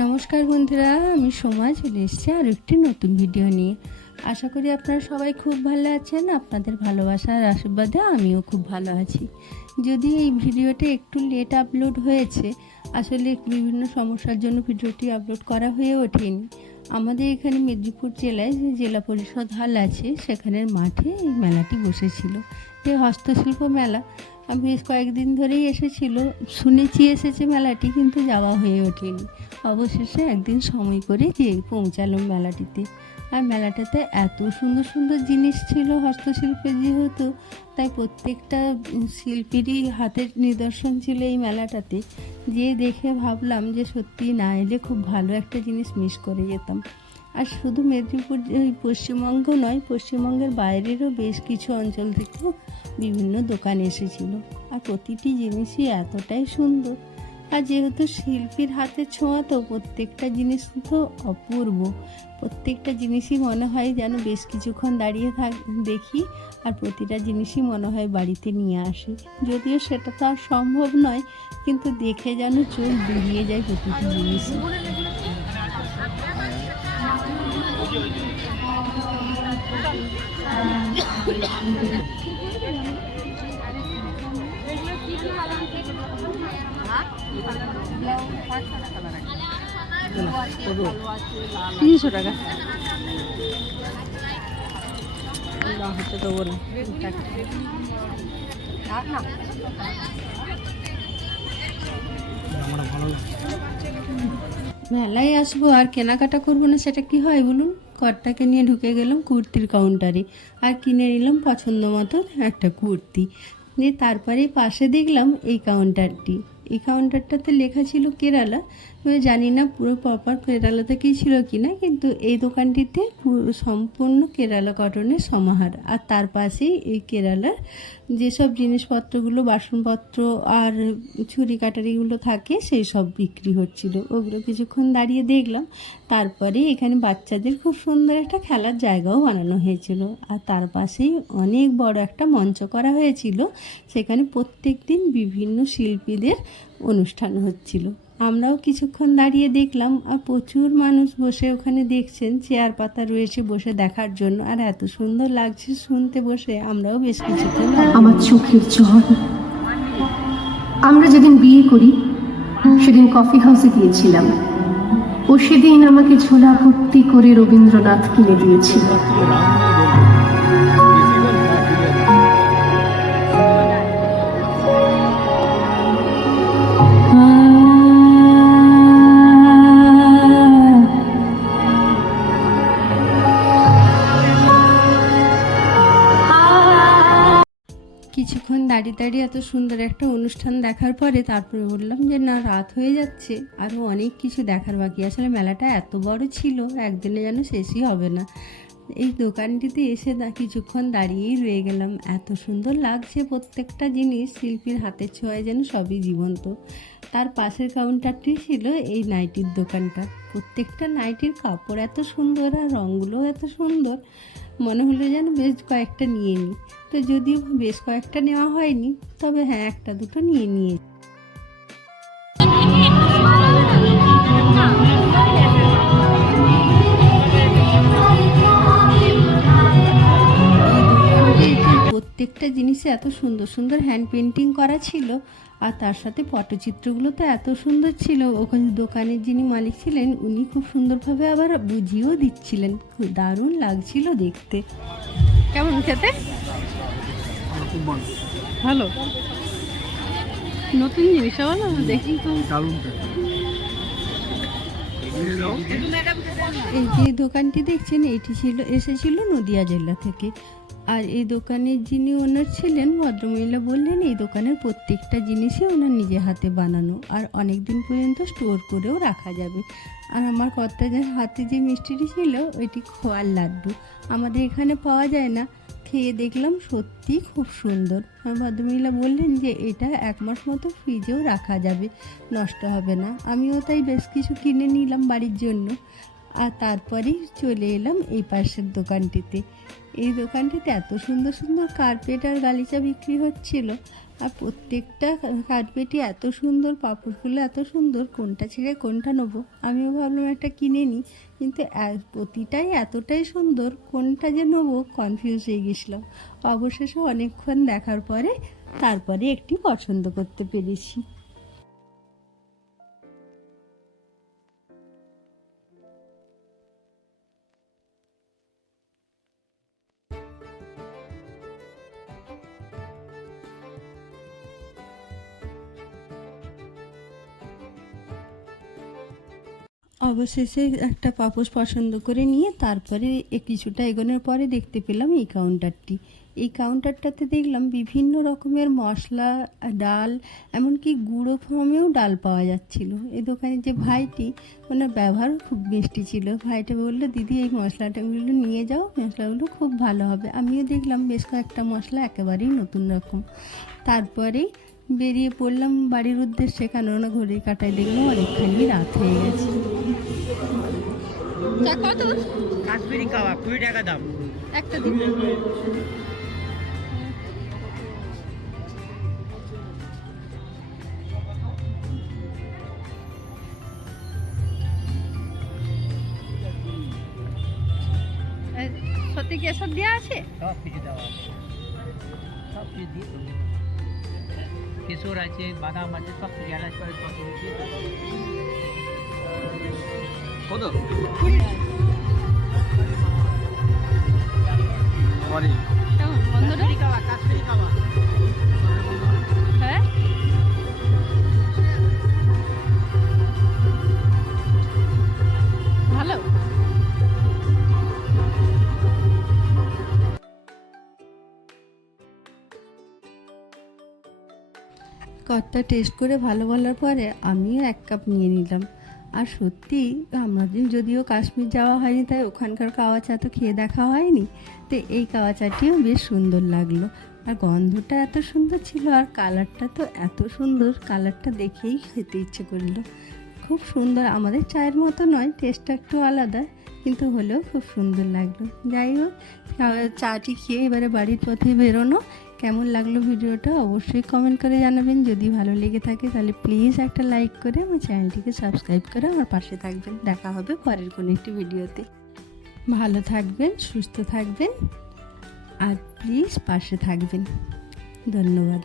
নমস্কার বন্ধুরা, আমি সোমা, চলে এসেছি আর একটি নতুন ভিডিও নিয়ে। আশা করি আপনারা সবাই খুব ভালো আছেন, আপনাদের ভালোবাসার আশীর্বাদে আমিও খুব ভালো আছি। যদি এই ভিডিওটা একটু লেট আপলোড হয়েছে, আসলে বিভিন্ন সমস্যার জন্য ভিডিওটি আপলোড করা হয়ে ওঠেনি। আমাদের এখানে মেদিনীপুর জেলায় যে জেলা পরিষদ হল আছে, সেখানের মাঠে এই মেলাটি বসেছিল। যে হস্তশিল্প মেলা। আমি বেশ কয়েকদিন ধরেই এসেছিল। শুনেছি এসেছে মেলাটি, কিন্তু যাওয়া হয়ে ওঠেনি। অবশেষে একদিন সময় করে গিয়ে পৌঁছালাম মেলাটিতে। আর মেলাটাতে এত সুন্দর সুন্দর জিনিস ছিল হস্তশিল্পের যেহেতু, তাই প্রত্যেকটা শিল্পীরই হাতের নিদর্শন ছিল এই মেলাটাতে। যে দেখে ভাবলাম যে সত্যি না এলে খুব ভালো একটা জিনিস মিস করে যেতাম। আর শুধু মেদিনীপুর পশ্চিমবঙ্গ নয়, পশ্চিমবঙ্গের বাইরেরও বেশ কিছু অঞ্চল থেকেও বিভিন্ন দোকান এসেছিল। আর প্রতিটি জিনিসই এতটাই সুন্দর আর যেহেতু শিল্পীর হাতে ছোঁয়া, তো প্রত্যেকটা জিনিস তো অপূর্ব। প্রত্যেকটা জিনিসই মনে হয় যেন বেশ কিছুক্ষণ দাঁড়িয়ে থাক, দেখি আর প্রতিটা জিনিসই মনে হয় বাড়িতে নিয়ে আসি। যদিও সেটা তো আর সম্ভব নয়, কিন্তু দেখে যেন চোখ বেরিয়ে যায় প্রতিটি জিনিসই তিনশো টাকা। মেলায় আসব, আর কেনাকাটা করব না, সেটা কি হয় বলুন? কর্তাকে নিয়ে ঢুকে গেলাম কুর্তির কাউন্টারে আর কিনে নিলাম পছন্দ মতো একটা কুর্তি। দিয়ে তারপরে পাশে দেখলাম এই কাউন্টারটি এই কাউন্টারটাতে লেখা ছিল কেরালা। তবে জানি না পুরো প্রপার কেরালা থেকেই ছিল কি না কিন্তু এই দোকানটিতে পুরো সম্পূর্ণ কেরালা কটনের সমাহার। আর তার পাশেই এই কেরালার যেসব জিনিসপত্রগুলো বাসনপত্র আর ছুরি কাটারিগুলো থাকে, সেই সব বিক্রি হচ্ছিল। ওগুলো কিছুক্ষণ দাঁড়িয়ে দেখলাম। তারপরে এখানে বাচ্চাদের খুব সুন্দর একটা খেলার জায়গাও বানানো হয়েছিল। আর তার পাশেই অনেক বড় একটা মঞ্চ করা হয়েছিল। সেখানে প্রত্যেক দিন বিভিন্ন শিল্পীদের অনুষ্ঠান হচ্ছিল। আমরাও কিছুক্ষণ দাঁড়িয়ে দেখলাম, আর প্রচুর মানুষ বসে ওখানে দেখছেন, চেয়ার পাতা রয়েছে বসে দেখার জন্য, আর এত সুন্দর লাগছে শুনতে বসে, আমরাও বেশ কিছুক্ষণ আমার চোখের জল। আমরা যেদিন বিয়ে করি, সেদিন কফি হাউসে গিয়েছিলাম। ও সেদিন আমাকে ঝোলা ভর্তি করে রবীন্দ্রনাথ কিনে দিয়েছিল। কিছুক্ষণ দাঁড়িয়ে দাঁড়িয়ে এত সুন্দর একটা অনুষ্ঠান দেখার পরে তারপরে বললাম যে, না, রাত হয়ে যাচ্ছে। আরও অনেক কিছু দেখার বাকি। আসলে মেলাটা এত বড় ছিল, একদিনে যেন শেষই হবে না। এই দোকানটিতে এসে না কিছুক্ষণ দাঁড়িয়েই রয়ে গেলাম। এত সুন্দর লাগছে প্রত্যেকটা জিনিস, শিল্পীর হাতের ছোঁয়ায় যেন সবই জীবন্ত। তার পাশের কাউন্টারটি ছিল এই নাইটির দোকানটা। প্রত্যেকটা নাইটির কাপড় এত সুন্দর আর রঙগুলোও এত সুন্দর। মনে হলো যেন বেশ কয়েকটা নিয়ে নিই তো যদিও বেশ কয়েকটা নেওয়া হয়নি, তবে হ্যাঁ একটা দুটো নিয়ে নিয়ে প্রত্যেকটা জিনিসে এত সুন্দর সুন্দর হ্যান্ড পেন্টিং করা ছিল, আর তার সাথে পটচিত্রগুলো তো এত সুন্দর ছিল। ওখানে দোকানের যিনি মালিক ছিলেন, উনি খুব সুন্দরভাবে আবার বুঝিয়েও দিচ্ছিলেন। খুব দারুণ লাগছিল দেখতে। কেমন খেতে? ভালো। নতুন জিনিস বলো দেখি। তো এই যে দোকানটি দেখছেন, এটি ছিল, এসেছিল নদিয়া জেলা থেকে। আর এই দোকানের যিনি ওনার ছিলেন, ভদ্রমহিলা বললেন, এই দোকানের প্রত্যেকটা জিনিসই ওনার নিজে হাতে বানানো আর অনেক দিন পর্যন্ত স্টোর করেও রাখা যাবে। আর আমার কর্তাদের হাতে যে মিষ্টিটি ছিল, ওইটি খোয়ার লাড্ডু। আমাদের এখানে পাওয়া যায় না। খেয়ে দেখলাম সত্যি খুব সুন্দর। আর ভদ্রমহিলা বললেন যে, এটা এক মাস মতো ফ্রিজেও রাখা যাবে। নষ্ট হবে না। আমিও তাই বেশ কিছু কিনে নিলাম বাড়ির জন্য। আর তারপরেই চলে এলাম এই পাশের দোকানটিতে। এই দোকানটিতে এত সুন্দর সুন্দর কার্পেট আর গালিচা বিক্রি হচ্ছিল। আর প্রত্যেকটা কাঠপেটি এত সুন্দর পাপড়গুলো, এত সুন্দর কোনটা ছেড়ে কোনটা নেব, আমিও ভাবলাম একটা কিনে নিই কিন্তু প্রতিটাই এতটাই সুন্দর, কোনটা যে নেব কনফিউজ হয়ে গেছিলাম। অবশেষে অনেকক্ষণ দেখার পরে তারপরে একটি পছন্দ করতে পেরেছি। অবশেষে একটা পাপোশ পছন্দ করে নিয়ে তারপরে কিছুটা এগোনোর পরে দেখতে পেলাম এই কাউন্টারটি এই কাউন্টারটাতে দেখলাম বিভিন্ন রকমের মশলা, ডাল, এমনকি গুঁড়ো ফর্মেও ডাল পাওয়া যাচ্ছিল। এই দোকানে যে ভাইটি, ওনার ব্যবহারও খুব মিষ্টি ছিল। ভাইটা বলল, দিদি, এই মশলাটাগুলো নিয়ে যাও, মশলাগুলো খুব ভালো হবে। আমিও দেখলাম বেশ কয়েকটা মশলা একেবারেই নতুন রকম। তারপরেই বেরিয়ে পড়লাম বাড়ির উদ্দেশ্যে, কেননা ঘড়ির কাটায় দেখলাম অনেকখানি রাত হয়ে গেছে। চা কত? কাশ্মীরি কাবাব কুড়ি টাকা দাম। একটা দিন। সত্যি কি এসব দেওয়া আছে? সব কিছু দেওয়া আছে। সব কিছু দিয়ে। কেশর আছে বাদাম আছে সব কিছু এলাচ করে সব কিছু। কত? হ্যাঁ? ভালো? টেস্ট করে ভালো বলার পরে আমিও এক কাপ নিয়ে নিলাম। আর সত্যি, আমাদের যদিও কাশ্মীর যাওয়া হয়নি, তাই ওখানকার কাওয়া চা তো খেয়ে দেখা হয়নি। তো এই কাওয়া চাটিও বেশ সুন্দর লাগল। আর গন্ধটা এত সুন্দর ছিল, আর কালারটা তো এত সুন্দর, কালারটা দেখেই খেতে ইচ্ছে করল। খুব সুন্দর, আমাদের চায়ের মতো নয় টেস্টটা একটু আলাদা, কিন্তু হলেও খুব সুন্দর লাগল। যাই হোক চাটি খেয়ে এবারে বাড়ির পথে বেরোনো কেমন লাগল ভিডিওটা অবশ্যই কমেন্ট করে জানাবেন। যদি ভালো লেগে থাকে তাহলে প্লিজ একটা লাইক করে আমার চ্যানেলটিকে সাবস্ক্রাইব করে আমার পাশে থাকবেন। দেখা হবে পরের কোনো একটি ভিডিওতে। ভালো থাকবেন, সুস্থ থাকবেন, আর প্লিজ পাশে থাকবেন। ধন্যবাদ।